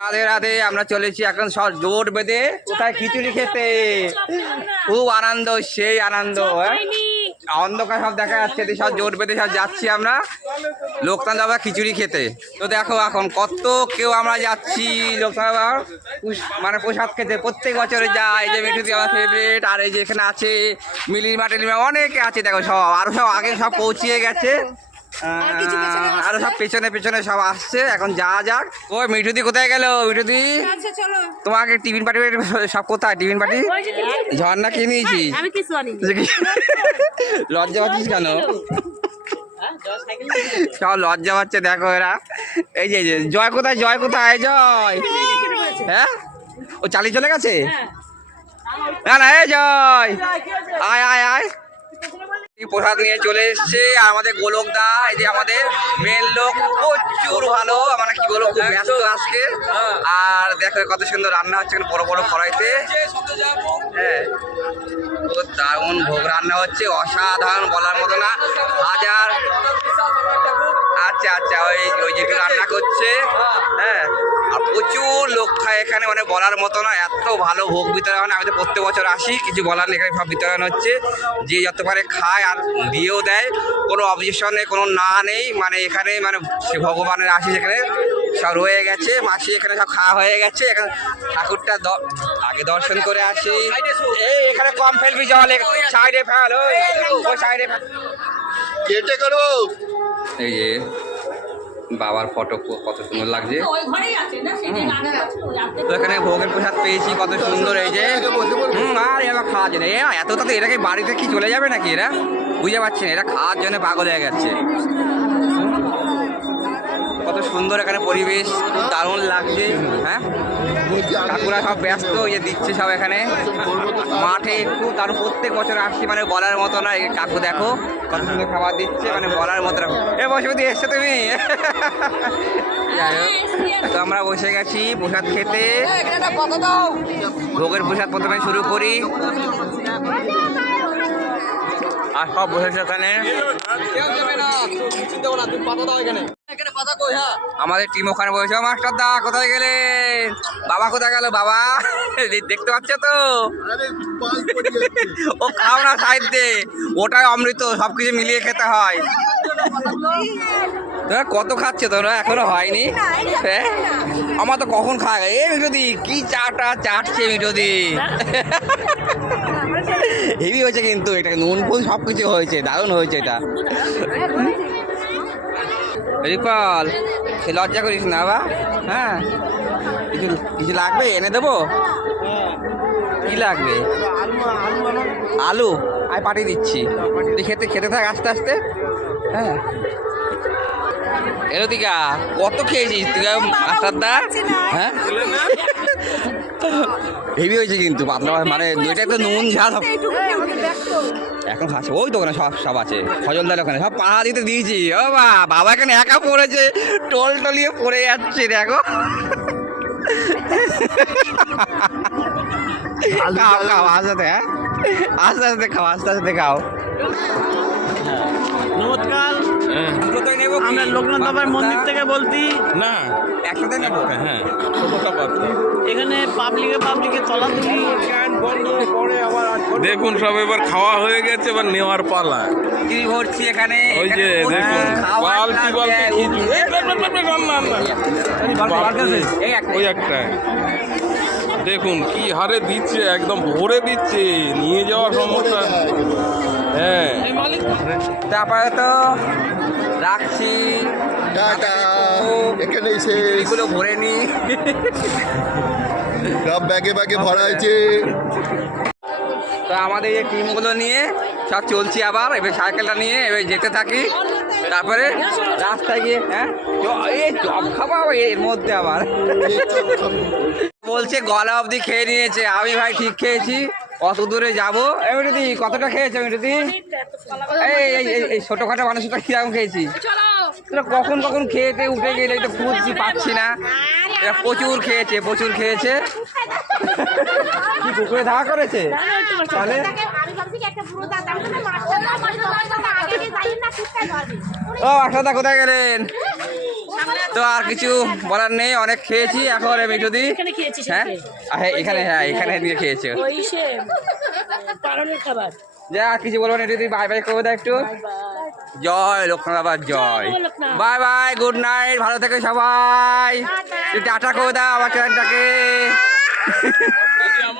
রাধে রাধে। আমরা চলেছি এখন সব জোট বেঁধে কোথায় খিচুড়ি খেতে। খুব আনন্দ, সেই আনন্দ। অন্ধকার সব দেখা যাচ্ছে, সব জোট বেঁধে সব যাচ্ছি আমরা লোকনাথ বাবা খিচুড়ি খেতে। তো দেখো এখন কত কেউ আমরা যাচ্ছি লোকনাথ বাবার মানে প্রসাদ খেতে। প্রত্যেক বছরে যায়। এই যে মিঠুদি আমার ফেভারিট, আর এই যে এখানে আছে মিলিমা টেলিমা অনেকে আছে। দেখো সব আরো সব আগে সব পৌঁছিয়ে গেছে, আরো সব পেছনে পেছনে সব আসছে। এখন যাওয়া যাক। ও মিঠুদি কোথায় গেল? মিঠুদি তোমাকে টিফিন পার্টি সব কোথায়? টিফিন পার্টি ঝর্ণা খেয়ে নিয়েছি। লজ্জা পাচ্ছিস কেন? সব লজ্জা পাচ্ছে দেখো এরা। এই যে জয় কোথায়? জয় কোথায়? জয় হ্যাঁ ও চালিয়ে চলে গেছে। না না এই জয় আয় আয় আয়। প্রসাদ নিয়ে চলে এসছে আমাদের গোলকদা। এই যে আমাদের মেন লোক, প্রচুর ভালো, মানে কি বলবো, খুব ব্যস্ত আজকে। আর দেখো কত সুন্দর রান্না হচ্ছে বড় বড় কড়াইতে। হ্যাঁ দারুণ ভোগ রান্না হচ্ছে, অসাধারণ, বলার মতো না। হাজার আচ্ছা আচ্ছা ওই যেটু রান্না করছে। হ্যাঁ আর প্রচুর লোক খায় এখানে, মানে বলার মতো না, এত ভালো ভোগ বিতরণ হয়। আমি তো প্রত্যেক বছর আসি, কিছু বলার নেই। এখানে সব বিতরণ হচ্ছে, যে যত পারে খায় আর দিয়েও দেয়। কোনো অবজেকশন নেই, কোনো না নেই। মানে এখানে মানে সে ভগবানের আশিস এখানে সব রয়ে গেছে। মাসি এখানে সব খাওয়া হয়ে গেছে। এখানে ঠাকুরটা আগে দর্শন করে আসি। এই এখানে কম ফেলবি জল, সাইডে ফেল, ওই সাইডে কেটে করো। এই যে বাবার ফটো কত সুন্দর লাগছে। তো এখানে ভোগের প্রসাদ পেয়েছি কত সুন্দর। এই যে আর এরা খাওয়ার জন্য এত তাতে এটাকে বাড়িতে কি চলে যাবে নাকি? এরা বুঝতে পারছি না, এরা খাওয়ার জন্য পাগল হয়ে গেছে। কত সুন্দর এখানে পরিবেশ, খুব দারুণ লাগছে। হ্যাঁ কাকুরা সব ব্যস্ত, ইয়ে দিচ্ছে সব এখানে মাঠে একটু। কারণ প্রত্যেক বছর আসছি, মানে বলার মতো না। কাকু দেখো কত সুন্দর খাবার দিচ্ছে, মানে বলার মতো না। এ বসে এসছো তুমি? তো আমরা বসে গেছি প্রসাদ খেতে। ভোগের প্রসাদ প্রথমে শুরু করি, আর সব বসেছে ওখানে। আমাদের টিম ওখানে বসে। মাস্টার দা কোথায় গেলে? বাবা কোথায় গেল? বাবা দেখতে পাচ্ছ তো? ও খাও না সাইড দে, ওটাই অমৃত, সবকিছু মিলিয়ে খেতে হয়। কত খাচ্ছে তোরা? এখনো হয়নি। হ্যাঁ আমার তো কখন খায়। এ মিঠুদি কি চাটা চাটছে মিঠুদি। হেভি হয়েছে কিন্তু, এটা নুন ফুল সব কিছু হয়েছে, দারুণ হয়েছে এটা। রিপাল সে লজ্জা করিস না বাবা। হ্যাঁ কিছু কিছু লাগবে? এনে দেবো। কি লাগবে? আলু আমি পাঠিয়ে দিচ্ছি, তুই খেতে খেতে থাক আস্তে আস্তে। হ্যাঁ এলো দিকা কত খেয়েছিস তুই মাস্টারদা? হ্যাঁ হেভি হয়েছে কিন্তু পাতলা, মানে দুইটা তো নুন ঝাল এখন খাচ্ছে। ওই দোকানে সব সব আছে, ফজলদার ওখানে সব পাহা দিতে দিয়েছি। ও বাবা এখানে একা পড়েছে, টোল টলিয়ে পড়ে যাচ্ছে দেখো। খাও খাও আস্তে আস্তে, হ্যাঁ আস্তে আস্তে খাও, আস্তে আস্তে খাও। নমস্কার, আমরা লোকনাথ বাবার মন্দির থেকে বলছি। না একসাথে নেবো। হ্যাঁ এখানে পাবলিকে তলাতুলি দেখুন সব এবার খাওয়া হয়ে গেছে, এবার নেওয়ার পালা। কি ভরছি এখানে? ওই যে দেখুন বালতি বালতি ওই একটা দেখুন কি হারে দিচ্ছে, একদম ভরে দিচ্ছে, নিয়ে যাওয়ার সমস্যা। হ্যাঁ তারপরে তো রাখছি, এগুলো ভরে নি, সব ব্যাগে ব্যাগে ভরা হয়েছে। তো আমাদের এই টিমগুলো নিয়ে সব চলছি আবার। এবার সাইকেলটা নিয়ে এবার যেতে থাকি। তারপরে রাস্তায় গিয়ে হ্যাঁ এই চপ খাবো এর মধ্যে আবার বলছে গলা অবধি খেয়ে নিয়েছে। আমি ভাই ঠিক খেয়েছি, অত দূরে যাবো। এমনি কতটা খেয়েছো? এমনি এই ছোটখাটো মানুষটা কিরকম খেয়েছি? কখন কখন খেয়েতে উঠে গেলে একটু খুঁজছি, পাচ্ছি না। এরা প্রচুর খেয়েছে, প্রচুর খেয়েছে। কি পুকুরে ধাওয়া করেছে? তাহলে ও আশাদা কোথায় গেলেন? তো আর কিছু বলার নেই, অনেক খেয়েছি এখন মিঠুদি। এখানে খেয়েছি হ্যাঁ এখানে নিয়ে খেয়েছো। ওই সে পালনের খাবার। যা আর কিছু বলবো না মিঠুদি, বাই বাই করে দাও একটু। জয় লক্ষ্মণ বাবার জয়। জয় Loknath. Bye bye, good night, ভালো থেকো সবাই। টাটা করে দাও আমার চ্যানেলটাকে।